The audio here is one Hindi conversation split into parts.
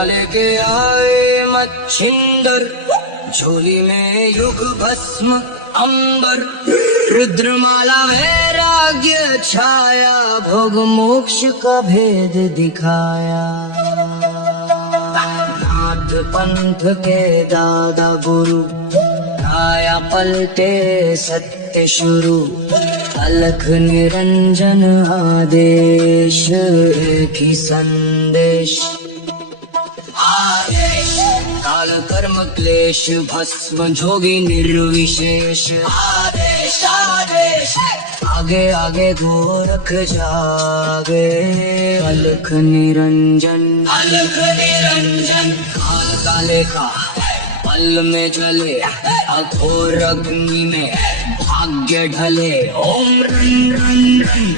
माया लेके आए मच्छिंदर, झोली में युग भस्म अंबर, रुद्रमाला वैराग्य छाया, भोग मोक्ष का भेद दिखाया। नाथ पंथ के दादा गुरु, आया पलटे सत्य शुरू, अलख निरंजन आदेश, एक ही संदेश। आदेश काल कर्म क्लेश भस्म जोगी निर्विशेष। आदेश आदेश आगे आगे गोरख जागे, अलख निरंजन अलख निरंजन। काल काले का पल में जले, अघोर अग्नि में भाग्य ढले। ओम रन रन रन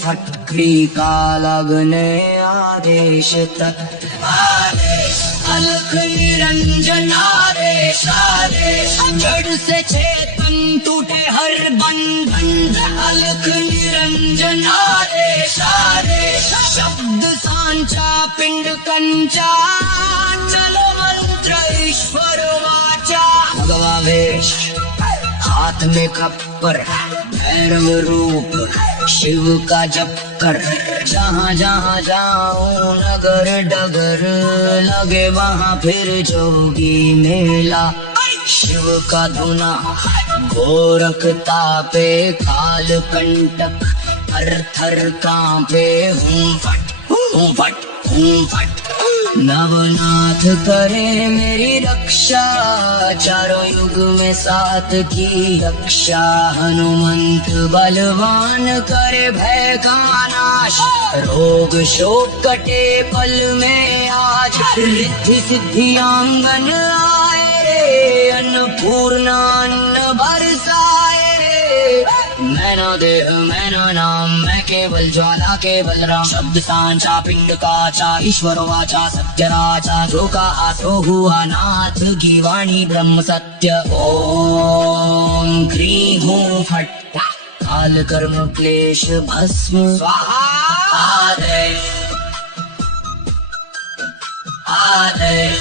फटकड़ी का लगने आदेश तक। आदेश अलख निरंजन आदेश आदेश, जड़ से चेतन टूटे हर बंधन, अलख निरंजन आदेश आदेश। शब्द सांचा पिंड कंचा, चलो मंत्र ईश्वर वाचा। भगवा वेश हाथ में खप्पर, भैरव रूप शिव का जप कर। जहाँ जहाँ जाऊं नगर डगर, लगे वहाँ फिर जोगी मेला। शिव का धुना गोरख तापे, काल कंटक थर थर कांपे। हूँ फट हूँ फट हूँ फट। नवनाथ करे मेरी रक्षा, चारों युग में साथ की रक्षा। हनुमंत बलवान करे भय का नाश, रोग शोक कटे पल में आज। रिद्धि सिद्धि आंगन आए रे, अन्नपूर्णा अन्न बरसाए रे। मैना देह मैना नाम, मैं केवल ज्वाला केवल राम। शब्द सांचा पिंड काचा, ईश्वर वाचा सत्य राचा। जो कहा सो हुआ, नाथ की वाणी ब्रह्म सत्य। ओम क्रीं हूँ फट, काल कर्म क्लेश भस्म स्वाहा। आदेश आदेश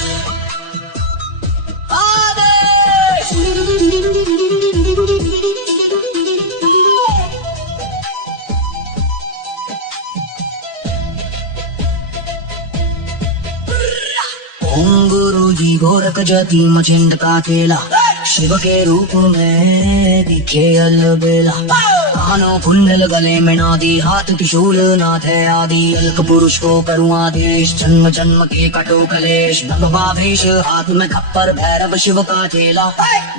आदेश। ओम गुरु जी गोरख जति मचिंद का चेला, शिव के रूप में दिखे अलबेला। कानों कुंडल गले में नादी, हाथ त्रिशूल नाथ है आदि। अल्क पुरुष को करूँ आदेश, जन्म जन्म के कटो कलेश। भगवावेश हाथ में खप्पर, भैरव शिव का चेला।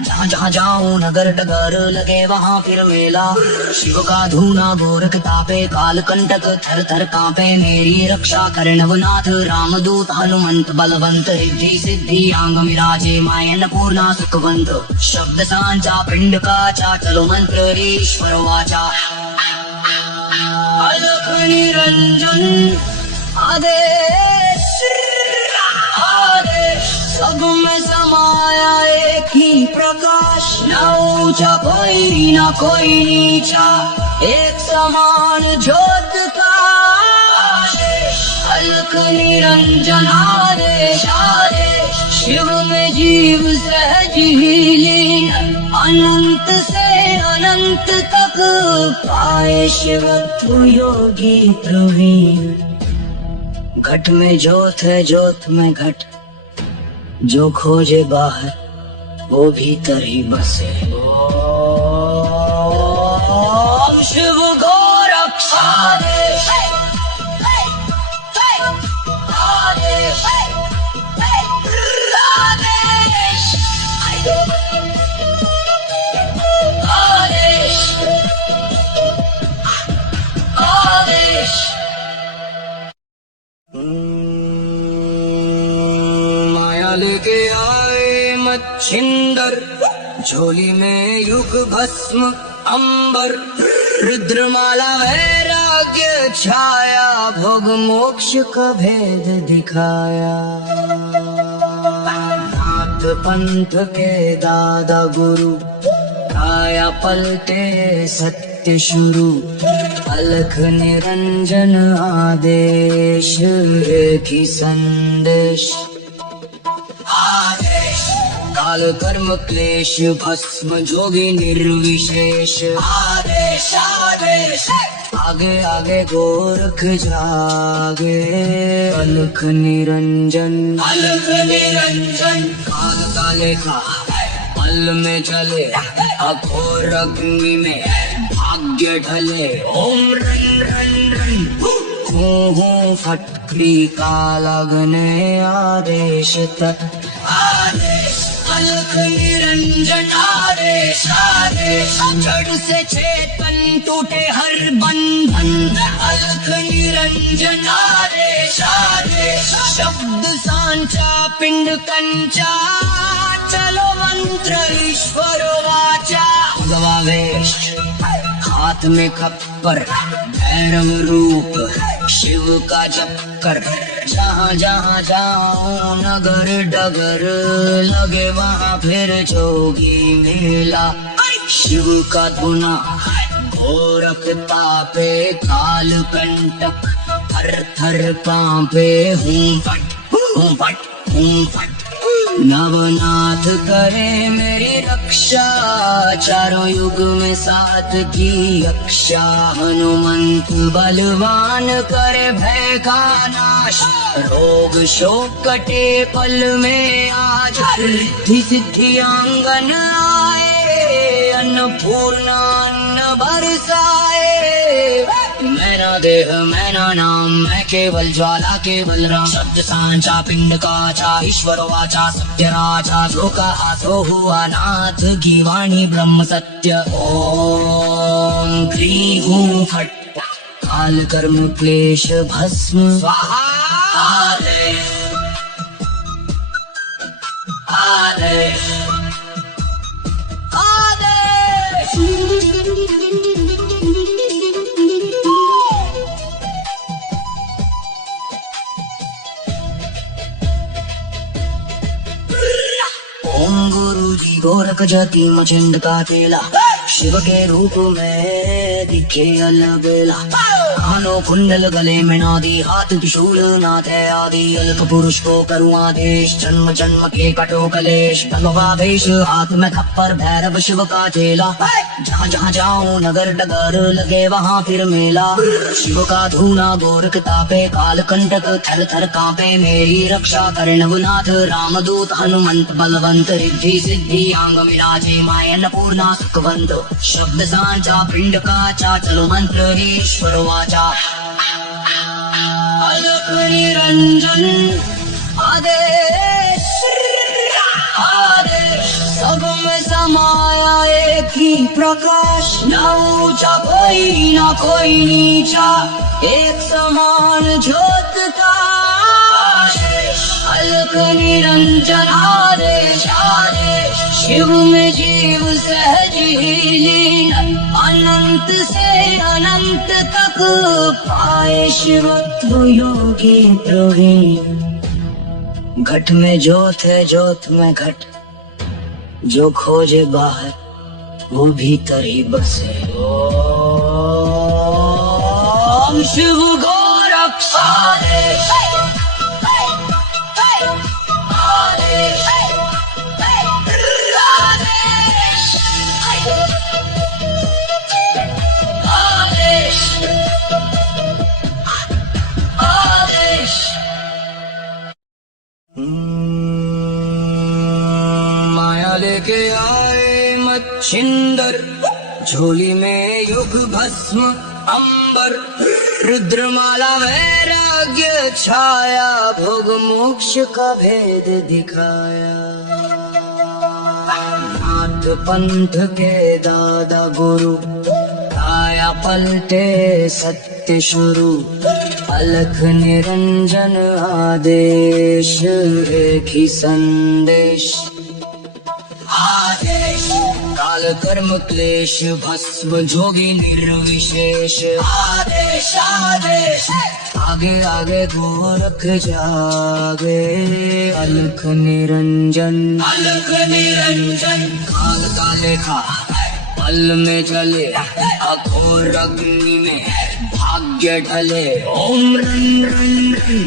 जहाँ जहाँ जाऊं नगर डगर, लगे वहाँ फिर मेला। शिव का धूना गोरख तापे, काल कंटक थर थर कांपे। मेरी रक्षा कर नवनाथ रामदूत हनुमंत बलवंत। रिद्धि सिद्धि आंग मिराजे, माय अन्नपूर्णा सुखवंत। शब्द सांचा पिंड काचा, चलो मंत्र ईश्वर वाचा। अलख निरंजन आदेश आदेश। सब में समाया एक ही प्रकाश, न ऊंचा कोई न कोई नीचा, एक समान ज्योत का आदेश। अलख निरंजन आदेश आदेश। शिव में जीव सहज ही लीन, अनंत से अनंत तक पाए शिव तू योगी प्रवीण। घट में ज्योत है ज्योत में घट, जो खोजे बाहर वो भीतर ही बसे। ओम शिव गोरख आदेश आदेश आदेश। माया लेके आए मच्छिंदर, झोली में युग भस्म अंबर, रुद्रमाला वैराग्य छाया, भोग मोक्ष का भेद दिखाया। नाथ पंथ के दादा गुरु, आया पलटे सत्य सत्य शुरू, अलख निरंजन आदेश एक ही संदेश। काल कर्म क्लेश भस्म जोगी निर्विशेष, आदेश आदेश। आगे आगे गोरख जागे, अलख निरंजन अलख निरंजन। काल का लेखा पल में चले, अघोर अग्नि में भाग्य ढले। ओम रन रन रन हूँ फटकरी का लगने आदेश तक, आदेश अलख निरंजन आदेश आदेश। जड़ से चेतन टूटे हर बंधन, अलख निरंजन आदेश आदेश। शब्द सांचा पिंड कंचा, चलो मंत्र ईश्वर वाचा। गवावेश हाथ में खप्पर, भैरव रूप शिव का चक्कर। जहाँ जहाँ जाऊं नगर डगर, लगे वहाँ फिर जोगी मेला। शिव का धुना गोरख तापे, काल कंटक थर थर कांपे। हूँ फट हूँ फट हूँ फट। नवनाथ करे मेरी रक्षा, चारों युग में साथ की रक्षा। हनुमंत बलवान करे भय का नाश, रोग शोक कटे पल में आज। रिद्धि सिद्धि आंगन आए, अन्नपूर्णा अन्न बरसाए। मैना देह मैना नाम, मैं केवल ज्वाला केवल राम। शब्द सांचा पिंड काचा, ईश्वर वाचा सत्य राजा। जो कहा सो हुआ, नाथ की वाणी ब्रह्म सत्य। ओम क्लीं हूँ फट, काल कर्म क्लेश भस्म स्वाहा। आदेश आदेश आदेश। ओम गुरु जी गोरख जाति मचिंद का चेला, शिव के रूप में दिखे अलबेला। कानों कुंडल गले में नादी, हाथ त्रिशूल नाथ है आदि। अल्प पुरुष को करूँ आदेश, जन्म जन्म के कटो कलेश। भगवावेश हाथ में खप्पर, भैरव शिव का चेला। जहाँ जहाँ जाऊं नगर डगर, लगे वहाँ फिर मेला। शिव का धूना गोरख तापे, काल कंटक थर थर कांपे। मेरी रक्षा करे नवनाथ रामदूत हनुमंत बलवंत। रिद्धि सिद्धि आंग मिलाजे, माय अन्नपूर्णा सुखवंत। शब्द सांचा पिंड काचा, चलो मंत्र ईश्वर वाचा। अलख निरंजन आदेश आदेश। सब में समाया एक ही प्रकाश, न ऊंचा कोई न कोई नीचा, एक समान ज्योत का आदेश। अलख निरंजन आदेश आदेश। शिव में जीव सहज ही लीन, अनंत से अनंत तक पाए शिव तो योगी प्रवीण। घट में ज्योत है ज्योत में घट, जो खोजे बाहर वो भीतर ही बसे। ओम शिव गोरख आदेश आदेश आदेश आदेश। माया लेके आए मच्छिंदर, झोली में युग भस्म अंबर। रुद्रमाला वैराग्य छाया, भोग मोक्ष का भेद दिखाया। नाथ पंथ के दादा गुरु, आया पलटे सत्य शुरू। अलख निरंजन आदेश एक ही संदेश। आदेश काल कर्म क्लेश भस्म जोगी निर्विशेष। आदेश आदेश आगे आगे गोरख जागे। अलख निरंजन काल का लेखा पल में चले अघोर अग्नि में भाग्य ढले। ओम रन रन रन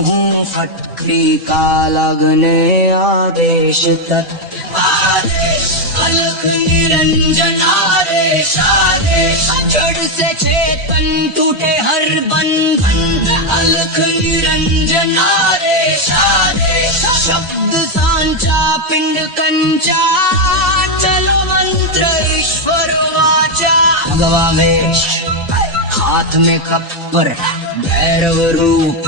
हूँ फटकरी का लगने आदेश तत् आदेश अलख निरंजन आदेश आदेश। जड़ से चेतन टूटे हर बंधन अलख निरंजन आदेश आदेश। शब्द सांचा पिंड कंचा चलो मंत्र ईश्वर वाचा। भगवा वेश हाथ में खप्पर भैरव रूप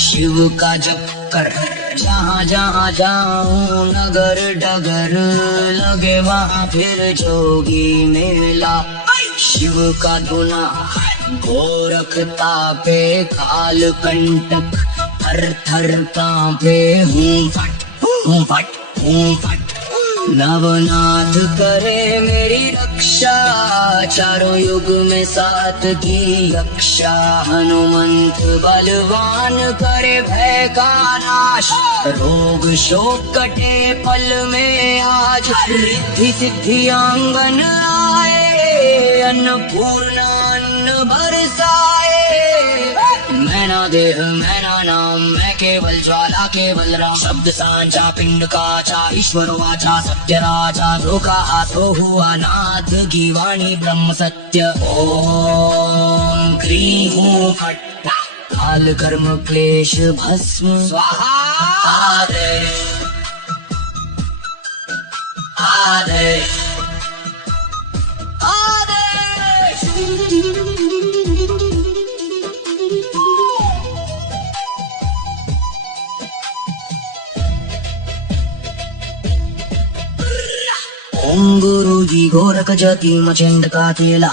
शिव का जप कर। जहाँ जहाँ जाऊं नगर डगर लगे वहाँ फिर जोगी मेला। शिव का धुना गोरखता पे काल कंटक थर थर कांपे। हूँ फट हूँ फट हूँ फट। नवनाथ करे मेरी रक्षा चारों युग में साथ की रक्षा। हनुमंत बलवान करे भय का नाश रोग शोक कटे पल में आज। रिद्धि सिद्धि आंगन आए अन्नपूर्णा अन्न बरसाए। मैना देह मैना नाम मैं केवल ज्वाला केवल राम। शब्द सांचा पिंड काचा ईश्वर वाचा सत्य राजा। धोखा हाथों हुआ नाथ की वाणी ब्रह्म सत्य। ओम क्रीं हूँ फट काल कर्म क्लेश भस्म स्वाहा। आदेश आदेश आदेश। ओम गुरु जी गोरख जति मचेंड का चेला।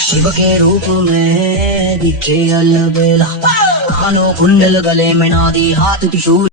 शिव के रूप में दिखे अलबेला। कानों कुंडल गले में नादी हाथ त्रिशूल।